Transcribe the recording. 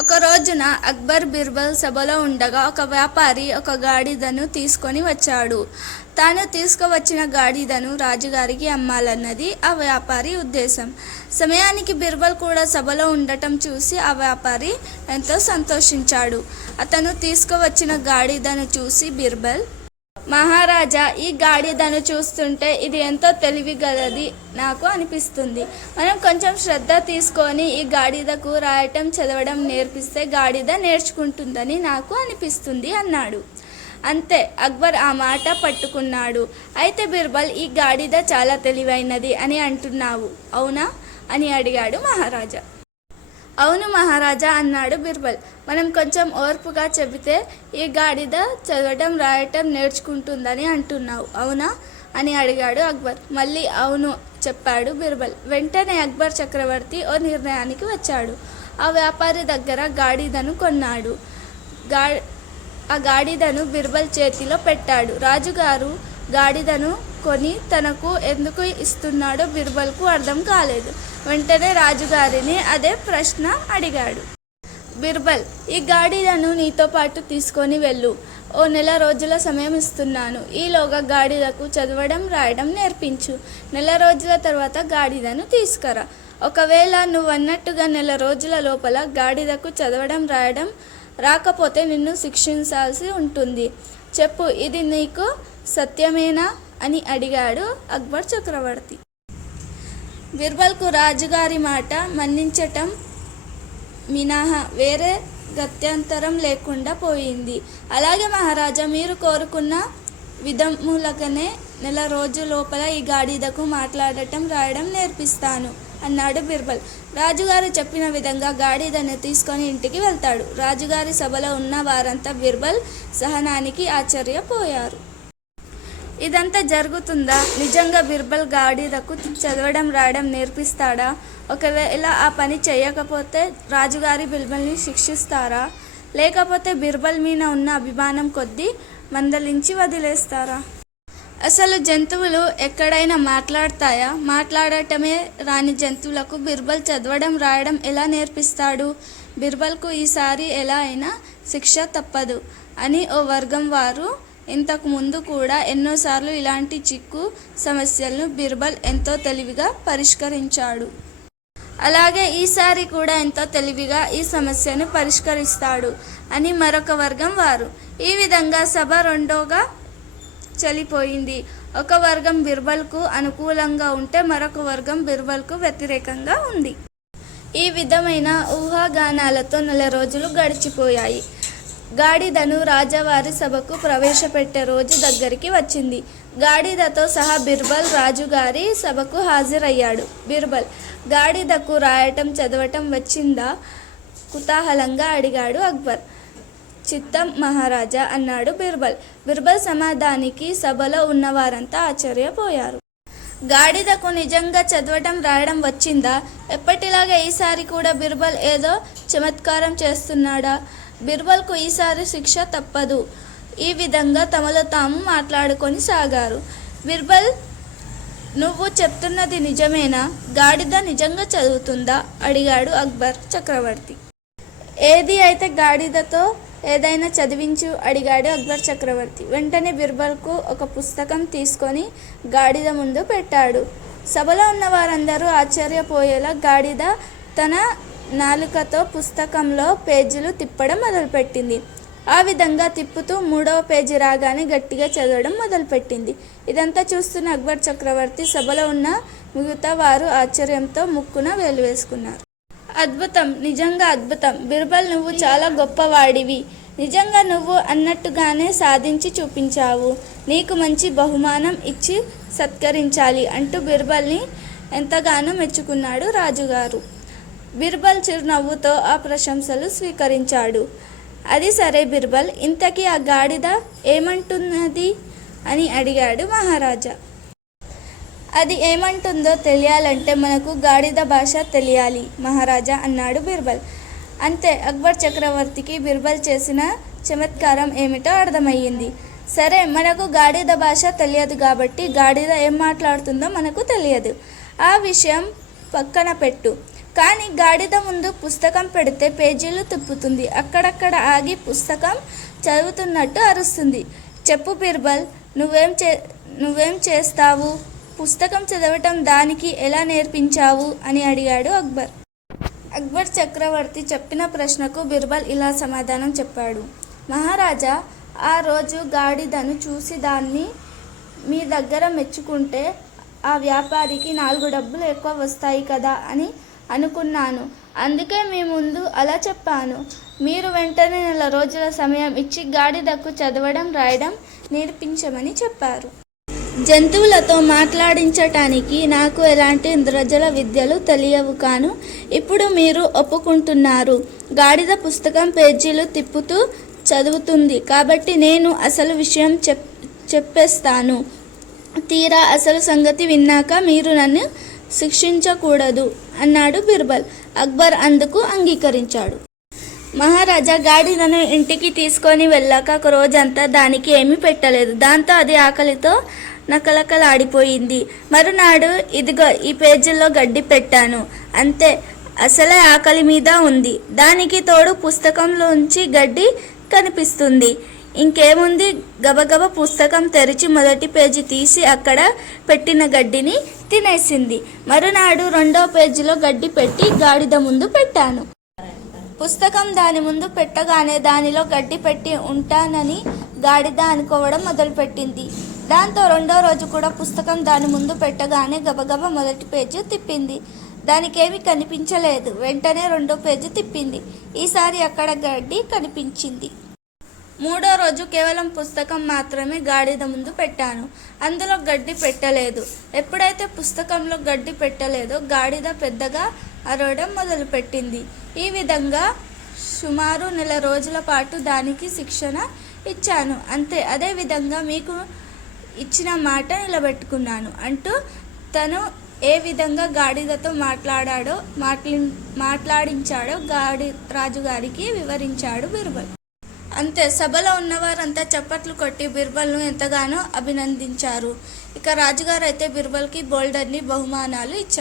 ఒక రోజున అక్బర్ బీర్బల్ సభలో ఉండగా ఒక వ్యాపారి ఒక గాడిదను తీసుకొని వచ్చాడు. తాను తీసుకువచ్చిన గాడిదను రాజుగారికి అమ్మాలన్నది ఆ వ్యాపారి ఉద్దేశం. సమయానికి బీర్బల్ కూడా సభలో ఉండటం చూసి ఆ వ్యాపారి ఎంతో సంతోషించాడు. అతను తీసుకువచ్చిన గాడిదను చూసి బీర్బల్, మహారాజా, ఈ గాడిదను చూస్తుంటే ఇది ఎంతో తెలివిగలది నాకు అనిపిస్తుంది. మనం కొంచెం శ్రద్ధ తీసుకొని ఈ గాడిదకు రాయటం చదవడం నేర్పిస్తే గాడిద నేర్చుకుంటుందని నాకు అనిపిస్తుంది అన్నాడు. అంతే, అక్బర్ ఆ మాట పట్టుకున్నాడు. అయితే బీర్బల్, ఈ గాడిద చాలా తెలివైనది అని అంటున్నావు, అవునా అని అడిగాడు మహారాజా. అవును మహారాజా అన్నాడు బీర్బల్. మనం కొంచెం ఓర్పుగా చెబితే ఈ గాడిద చదవటం రాయటం నేర్చుకుంటుందని అంటున్నావు, అవునా అని అడిగాడు అక్బర్. మళ్ళీ అవును చెప్పాడు బీర్బల్. వెంటనే అక్బర్ చక్రవర్తి ఓ నిర్ణయానికి వచ్చాడు. ఆ వ్యాపారి దగ్గర గాడిదను కొన్నాడు. ఆ గాడిదను బీర్బల్ చేతిలో పెట్టాడు. రాజుగారు గాడిదను కొని తనకు ఎందుకు ఇస్తున్నాడో బీర్బల్కు అర్థం కాలేదు. వెంటనే రాజుగారిని అదే ప్రశ్న అడిగాడు. బీర్బల్, ఈ గాడిదను నీతో పాటు తీసుకొని వెళ్ళు. ఓ నెల రోజుల సమయం ఇస్తున్నాను. ఈలోగా గాడిదకు చదవడం రాయడం నేర్పించు. నెల రోజుల తర్వాత గాడిదను తీసుకురా. ఒకవేళ నువ్వన్నట్టుగా నెల రోజుల లోపల గాడిదకు చదవడం రాయడం రాకపోతే నిన్ను శిక్షించాల్సి ఉంటుంది. చెప్పు, ఇది నీకు సత్యమేనా అని అడిగాడు అక్బర్ చక్రవర్తి. బీర్బల్కు రాజుగారి మాట మన్నించటం మినహా వేరే గత్యంతరం లేకుండా పోయింది. అలాగే మహారాజా, మీరు కోరుకున్న విధములగానే నెల రోజు లోపల ఈ గాడిదకు మాట్లాడటం రాయడం నేర్పిస్తాను అన్నాడు బీర్బల్. రాజుగారు చెప్పిన విధంగా గాడిదను తీసుకొని ఇంటికి వెళ్తాడు. రాజుగారి సభలో ఉన్న వారంతా బీర్బల్ సహనానికి ఆశ్చర్యపోయారు. ఇదంతా జరుగుతుందా? నిజంగా బీర్బల్ గాడిదకు చదవడం రాయడం నేర్పిస్తాడా? ఒకవేళ ఆ పని చేయకపోతే రాజుగారి బీర్బల్ని శిక్షిస్తారా? లేకపోతే బీర్బల్ మీద ఉన్న అభిమానం కొద్దీ మందలించి వదిలేస్తారా? అసలు జంతువులు ఎక్కడైనా మాట్లాడతాయా? మాట్లాడటమే రాని జంతువులకు బీర్బల్ చదవడం రాయడం ఎలా నేర్పిస్తాడు? బీర్బల్కు ఈసారి ఎలా అయినా శిక్ష తప్పదు అని ఓ వర్గం వారు ఇంతకు ముందు కూడా ఎన్నోసార్లు ఇలాంటి చిక్కు సమస్యలను బీర్బల్ ఎంతో తెలివిగా పరిష్కరించాడు. అలాగే ఈసారి కూడా ఎంతో తెలివిగా ఈ సమస్యను పరిష్కరిస్తాడు అని మరొక వర్గం వారు. ఈ విధంగా సభ రెండోగా చలిపోయింది. ఒక వర్గం బీర్బల్కు అనుకూలంగా ఉంటే మరొక వర్గం బీర్బల్కు వ్యతిరేకంగా ఉంది. ఈ విధమైన ఊహాగానాలతో నెల రోజులు గడిచిపోయాయి. గాడిదను రాజావారి సభకు ప్రవేశపెట్టే రోజు దగ్గరికి వచ్చింది. గాడిదతో సహా బీర్బల్ రాజుగారి సభకు హాజరయ్యాడు. బీర్బల్, గాడిదకు రాయటం చదవటం వచ్చిందా? కుతూహలంగా అడిగాడు అక్బర్. చిత్తం మహారాజా అన్నాడు బీర్బల్. బీర్బల్ సమాధానానికి సభలో ఉన్నవారంతా ఆశ్చర్యపోయారు. గాడిదకు నిజంగా చదవటం రాయడం వచ్చిందా? ఎప్పటిలాగా ఈసారి కూడా బీర్బల్ ఏదో చమత్కారం చేస్తున్నాడా? బీర్బల్కు ఈసారి శిక్ష తప్పదు. ఈ విధంగా తమలో తాము మాట్లాడుకొని సాగారు. బీర్బల్, నువ్వు చెప్తున్నది నిజమేనా? గాడిద నిజంగా చదువుతుందా? అడిగాడు అక్బర్ చక్రవర్తి. ఏది అయితే గాడిదతో ఏదైనా చదివించు అడిగాడు అక్బర్ చక్రవర్తి. వెంటనే బీర్బల్కు ఒక పుస్తకం తీసుకొని గాడిద ముందు పెట్టాడు. సభలో ఉన్న వారందరూ ఆశ్చర్యపోయేలా గాడిద తన నాలుకతో పుస్తకంలో పేజీలు తిప్పడం మొదలుపెట్టింది. ఆ విధంగా తిప్పుతూ 3వ పేజీ రాగానే గట్టిగా చదవడం మొదలుపెట్టింది. ఇదంతా చూస్తున్న అక్బర్ చక్రవర్తి, సభలో ఉన్న మిగతా వారు ఆశ్చర్యంతో ముక్కున వేలు వేసుకున్నారు. అద్భుతం, నిజంగా అద్భుతం. బీర్బల్, నువ్వు చాలా గొప్పవాడివి. నిజంగా నువ్వు అన్నట్టుగానే సాధించి చూపించావు. నీకు మంచి బహుమానం ఇచ్చి సత్కరించాలి అంటూ బీర్బల్ని ఎంతగానో మెచ్చుకున్నాడు రాజుగారు. బీర్బల్ చిరునవ్వుతో ఆ ప్రశంసలు స్వీకరించాడు. అది సరే బీర్బల్, ఇంతకీ ఆ గాడిద ఏమంటున్నది అని అడిగాడు మహారాజా. అది ఏమంటుందో తెలియాలంటే మనకు గాడిద భాష తెలియాలి మహారాజా అన్నాడు బీర్బల్. అంతే, అక్బర్ చక్రవర్తికి బీర్బల్ చేసిన చమత్కారం ఏమిటో అర్థమయ్యింది. సరే, మనకు గాడిద భాష తెలియదు కాబట్టి గాడిద ఏం మాట్లాడుతుందో మనకు తెలియదు. ఆ విషయం పక్కన పెట్టు. కానీ గాడిద ముందు పుస్తకం పెడితే పేజీలు తిప్పుతుంది, అక్కడక్కడ ఆగి పుస్తకం చదువుతున్నట్టు అరుస్తుంది. చెప్పు బీర్బల్, నువ్వేం చేస్తావు? పుస్తకం చదవటం దానికి ఎలా నేర్పించావు అని అడిగాడు అక్బర్. అక్బర్ చక్రవర్తి చెప్పిన ప్రశ్నకు బీర్బల్ ఇలా సమాధానం చెప్పాడు. మహారాజా, ఆ రోజు గాడిదను చూసి దాన్ని మీ దగ్గర మెచ్చుకుంటే ఆ వ్యాపారికి 4 డబ్బులు ఎక్కువ వస్తాయి కదా అని అనుకున్నాను. అందుకే మీ ముందు అలా చెప్పాను. మీరు వెంటనే 4 రోజుల సమయం ఇచ్చి గాడిదకు చదవడం రాయడం నేర్పించమని చెప్పారు. జంతువులతో మాట్లాడించటానికి నాకు ఎలాంటి ఇంద్రజల విద్యలు తెలియవు కాను. ఇప్పుడు మీరు ఒప్పుకుంటున్నారు. గాడిద పుస్తకం పేజీలు తిప్పుతూ చదువుతుంది కాబట్టి నేను అసలు విషయం చెప్పేస్తాను. తీరా అసలు సంగతి విన్నాక మీరు నన్ను శిక్షించకూడదు అన్నాడు బీర్బల్. అక్బర్ అందుకు అంగీకరించాడు. మహారాజా గాడిదను ఇంటికి తీసుకొని వెళ్ళాక ఒక రోజంతా దానికి ఏమీ పెట్టలేదు. దాంతో అది ఆకలితో నకలకలాడిపోయింది. మరునాడు ఇదిగో ఈ పేజీల్లో గడ్డి పెట్టాను, అంతే, అసలే ఆకలి మీద ఉంది. దానికి తోడు పుస్తకంలోంచి గడ్డి కనిపిస్తుంది. ఇంకేముంది, గబగబ పుస్తకం తెరిచి మొదటి పేజీ తీసి అక్కడ పెట్టిన గడ్డిని తినేసింది. మరునాడు 2వ పేజీలో గడ్డి పెట్టి గాడిద ముందు పెట్టాను. పుస్తకం దాని ముందు పెట్టగానే దానిలో గడ్డి పెట్టి ఉంటానని గాడిద అనుకోవడం మొదలుపెట్టింది. దాంతో 2వ రోజు కూడా పుస్తకం దాని ముందు పెట్టగానే గబగబ మొదటి పేజీ తిప్పింది. దానికేమీ కనిపించలేదు. వెంటనే 2వ పేజీ తిప్పింది. ఈసారి అక్కడ గడ్డి కనిపించింది. 3వ రోజు కేవలం పుస్తకం మాత్రమే గాడిద ముందు పెట్టాను. అందులో గడ్డి పెట్టలేదు. ఎప్పుడైతే పుస్తకంలో గడ్డి పెట్టలేదో గాడిద పెద్దగా అరవడం మొదలుపెట్టింది. ఈ విధంగా సుమారు 1 రోజుల పాటు దానికి శిక్షణ ఇచ్చాను. అంతే, అదే విధంగా మీకు ఇచ్చిన మాట నిలబెట్టుకున్నాను అంటూ తను ఏ విధంగా గాడిదతో మాట్లాడించాడో రాజుగారికి వివరించాడు బీర్బల్. అంతే, సభలో ఉన్నవారంతా చప్పట్లు కొట్టి బీర్బల్ను ఎంతగానో అభినందించారు. ఇక రాజుగారు అయితే బీర్బల్కి బోల్డర్ని బహుమానాలు ఇచ్చారు.